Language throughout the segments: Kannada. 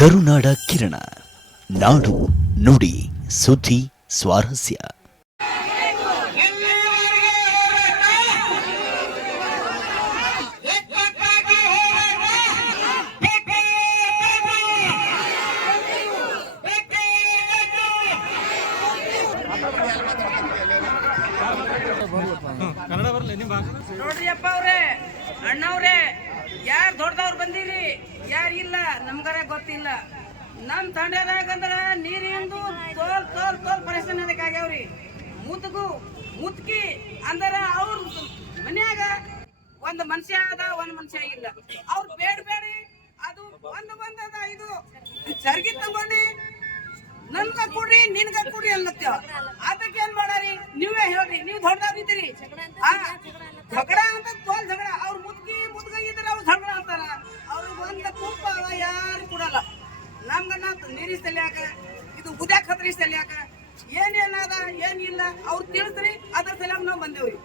ಕರುನಾಡ ಕಿರಣ, ನಾಡು ನುಡಿ ಸುದ್ದಿ ಸ್ವಾರಸ್ಯ. ನೋಡ್ರಿಯಪ್ಪ ಅವ್ರೆ, ಅಣ್ಣವ್ರೆ, ಯಾರು ದೊಡ್ಡದವ್ರು ಬಂದಿರಿ, ಯಾರು ಇಲ್ಲ ನಮ್ಗಾರ ಗೊತ್ತಿಲ್ಲ. ನಮ್ ತಂಡದಾಗಂದ್ರ ನೀರಿಂದು ತೋಲ್ ತೋಲ್ ತೋಲ್ ಪರಿಸ್ಥಿತಿ ಆಗ್ಯಾವ್ರಿ. ಮುತ್ಕಿ ಅಂದ್ರ ಅವ್ರ ಮನ್ಯಾಗ ಒಂದ್ ಮನುಷ್ಯ ಅದ, ಒಂದ್ ಮನುಷ್ಯ ಇಲ್ಲ. ಅವ್ರು ಬೇಡಿ ಅದು ಒಂದ್ ಅದ, ಇದು ಸರ್ಗಿ ತಗೊಂಡಿ ನನ್ಗ ಕೊಡ್ರಿ ನಿನ್ಗ ಕೊಡ್ರಿ ಅನ್ಲತ್ತೇವ. ಅದಕ್ಕೆ ಏನ್ ಮಾಡಾರಿ ನೀವೇ ಹೇಳ್ರಿ, ನೀವ್ ದೊಡ್ಡದವ್ರು ಇದ್ದೀರಿ. ಝಗಡ ಅಂತ ತೋಲ್ ಝಗಡ. ಅವ್ರು ಮುದ್ಗ ಇದ್ರೆ ಅವ್ರು ಝಗಡ ಅಂತಾರ. ಅವ್ರು ಒಂದ ತುಪ್ಪ ಯಾರು ಕೊಡಲ್ಲ. ನಮ್ಗನ್ನ ನೀರಿನ ಸಲ್ಯಾಕ, ಇದು ಉದ್ಯಾಕ ಹತ್ರಿ ಸಲ್ಯಾಕ ಏನೇನದ ಏನಿಲ್ಲ ಅವ್ರು ತಿಳಿಸ್ರಿ. ಅದ್ರ ಸಲ್ಯಾಕ ನಾವ್ ಬಂದೇವ್ರಿ.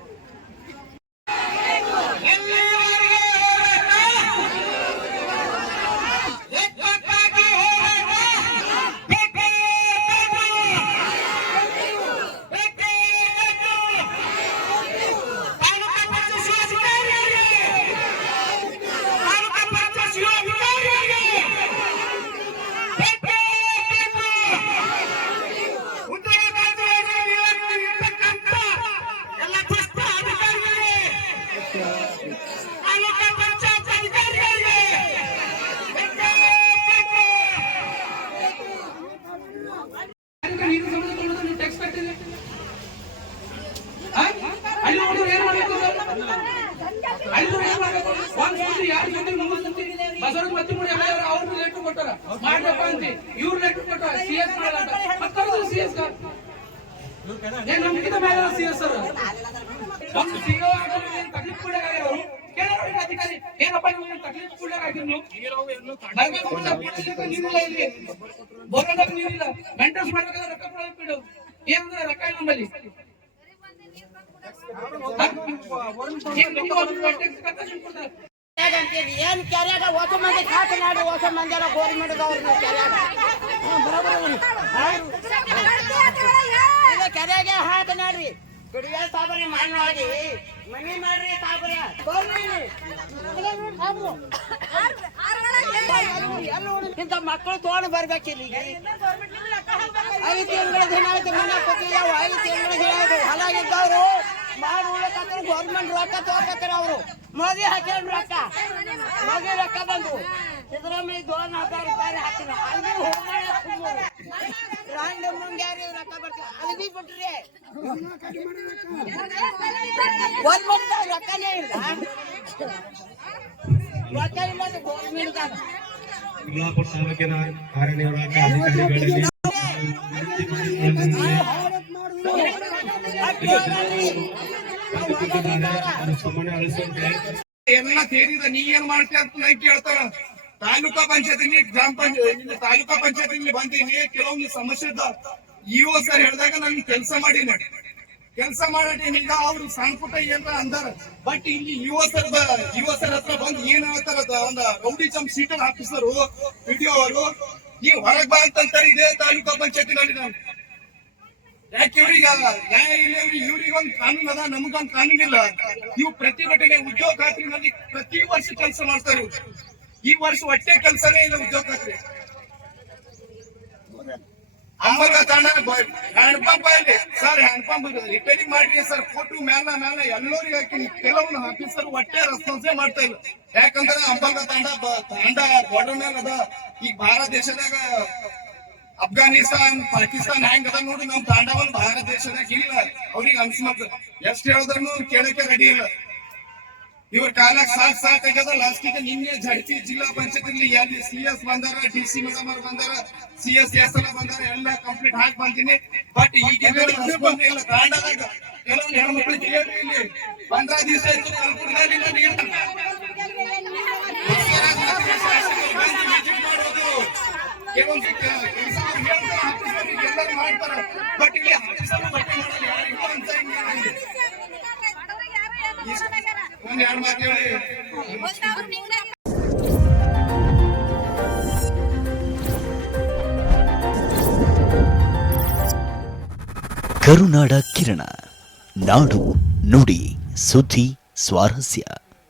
ಏನ್ ಕೆರೆಯಾಗ ಹೊಸ ಮಂದಿ ಖಾತೆ ಮಾಡಿ ಹೊಸ ಮಂದಿರ ಗೋರ್ಮೆಂಟ್ ಕೆರೆಯಾಗೆ ಹಾಕ ನೋಡ್ರಿ. ಕುಡಿಯ ಸಾಬರಿ ಮಾಡಿ ಮನಿ ಮಾಡ್ರಿ ಸಾಬರಿ. ಇಂತ ಮಕ್ಕಳು ತಗೊಂಡು ಬರ್ಬೇಕಿಲ್ಲ. 5 ತಿಂಗಳ ದಿನ ಆಯ್ತು ಮನೆ ಕೊಟ್ಟಿದ್ದಾವ. 5 ತಿಂಗಳ ದಿನ ಆಯ್ತು ಹೊಲ ಇದ್ದವ್ರು ಮಾಡಿ ಉಳಕತ್ರ ಗೌರ್ಮೆಂಟ್ ರೊಕ್ಕ ತಗೋಕತ್ತಾರ. ಅವರು ಮೋದಿ ಹಾಕ್ಯಾರ ರೊಕ್ಕ. ಮೋದಿ ರೊಕ್ಕ ಬಂದು ಸಿದ್ದರಾಮಯ್ಯ 2,000 ರೂಪಾಯಿ ಹಾಕಿನ ಅಲ್ಲಿ ರಾಂಡ್ ಮುಂಗ್ಯಾರಿ ರೊಕ್ಕ ಬರ್ತೀವಿ. ಅಲ್ಲಿ ಬಿಟ್ರಿ ಗೌರ್ಮೆಂಟ್ ರೊಕ್ಕನೇ ಇಲ್ಲ. ರೊಕ್ಕ ಇಲ್ಲ ಗೌರ್ಮೆಂಟ್. ಯಲ್ಲಾಪುರ ತಾಲೂಕಿನ ಕಾರ್ಯನಿರ್ವಾಹಕ ಅಧಿಕಾರಿಗಳಲ್ಲಿ ಎಲ್ಲ ಸೇರಿದ ನೀ ಏನ್ ಮಾಡ್ತೀಯ ಅಂತ ನೈ ಕೇಳ್ತಾರ. ತಾಲೂಕಾ ಪಂಚಾಯತಿ ಗ್ರಾಮ ಪಂಚಾಯತ್ ತಾಲೂಕಾ ಪಂಚಾಯತಿ ಬಂದೀನಿ. ಕೆಲವೊಂದು ಸಮಸ್ಯೆ ಇದ್ದ ಇಒ ಸರ್ ಹೇಳಿದಾಗ ನಾನು ಕೆಲಸ ಮಾಡೀನಿ. ಕೆಲಸ ಮಾಡೀಗ ಅವ್ರು ಸಣ್ಣ ಪುಟ್ಟ ಏನ್ರ ಅಂದಾರ. ಬಟ್ ಇಲ್ಲಿ ಯುವ ಸರ್ ಹತ್ರ ಬಂದು ಏನ್ ಹೇಳ್ತಾರ, ಒಂದು ರೌಡಿ ಚಮ್ ಸೀಟರ್ ಆಫೀಸರು ವಿಡಿಯೋ ಅವರು ನೀವು ಹೊರಗ್ ಬಾ ಅಂತಾರೆ. ಇದೇ ತಾಲೂಕಾ ಪಂಚಾಯತಿನಲ್ಲಿ ನಾನು ಯಾಕೆ ಇವ್ರಿಗೆ ನ್ಯಾಯ ಇಲ್ಲ? ಇವ್ರಿಗೊಂದು ಕಾನೂನು ಅದ, ನಮಗೊಂದು ಕಾನೂನು ಇಲ್ಲ. ಇವು ಪ್ರತಿಭಟನೆ ಉದ್ಯೋಗ ಖಾತ್ರಿನಲ್ಲಿ ಪ್ರತಿ ವರ್ಷ ಕೆಲಸ ಮಾಡ್ತಾರೆ. ಈ ವರ್ಷ ಒಟ್ಟೆ ಕೆಲಸನೇ ಇಲ್ಲ ಉದ್ಯೋಗ ಖಾತ್ರಿ. ಅಂಬಲ್ಗ ತಾಂಡ ಹ್ಯಾಂಡ್ ಪಂಪ್ ಅಲ್ಲಿ ಸರ್, ಹ್ಯಾಂಡ್ ಪಂಪ್ ರಿಪೇರಿಂಗ್ ಮಾಡ್ರಿ ಸರ್. ಫೋಟೋ ಮ್ಯಾಲ ಎಲ್ಲರಿಗೆ ಹಾಕಿ ಕೆಲವೊಂದು ಆಫೀಸರ್ ಒಟ್ಟೆ ರೆಸ್ಪಾನ್ಸೇ ಮಾಡ್ತಾ ಇಲ್ಲ. ಯಾಕಂದ್ರೆ ಅಂಬಲ್ಗ ತಾಂಡ ಬಾರ್ಡರ್ ಮೇಲೆ ಅದ. ಈಗ ಭಾರತ ದೇಶದಾಗ ಅಫ್ಘಾನಿಸ್ತಾನ್ ಪಾಕಿಸ್ತಾನ್ ಹೆಂಗ್ ಅದ ನೋಡಿ, ನಮ್ ತಾಂಡವನ್ ಭಾರತ ದೇಶದಾಗ ಇಲ್ಲ. ಅವ್ರಿಗೆ ಅನ್ಸ್ಮತ್ ಎಷ್ಟ್ ಹೇಳಿದ್ರು ಕೇಳಕ್ಕೆ ರೆಡಿ ಇಲ್ಲ. ಇವ್ರ ಕಾಲಕ್ಕೆ ಸಾಕಾಗ್ಯದ. ಲಾಸ್ಟಿಗೆ ನಿನ್ನೆ ಜಡ್ಪಿ ಜಿಲ್ಲಾ ಪಂಚಾಯತ್ ಎಲ್ಲಿ CS ಬಂದಾರ, DC ಮೇಡಮ್ ಅವ್ರು ಬಂದಾರ, CS ಎಲ್ಲ ಬಂದಾರ. ಎಲ್ಲ ಕಂಪ್ಲೀಟ್ ಹಾಕಿ ಬಂದಿನಿ. ಬಟ್ ಈಗ ಇಲ್ಲ ತಾಂಡದಾಗ. ಕೆಲವೊಂದು ಹೆಣ್ಮಕ್ಳು ಇಲ್ಲಿ 15 ದಿವಸ ಆಯ್ತು ಕಲ್ಪುರದಲ್ಲಿ ವಿಸಿಟ್ ಮಾಡೋದು. ಕೆಲವೊಂದು ಎಲ್ಲರೂ ಮಾಡ್ತಾರ. ಬಟ್ ಇಲ್ಲಿ ಒಂದ್ 2 ಮಾತು ಹೇಳಿ ಕರುನಾಡ ಕಿರಣ ನಾಡು ನುಡಿ ಸುದ್ದಿ ಸ್ವಾರಸ್ಯ.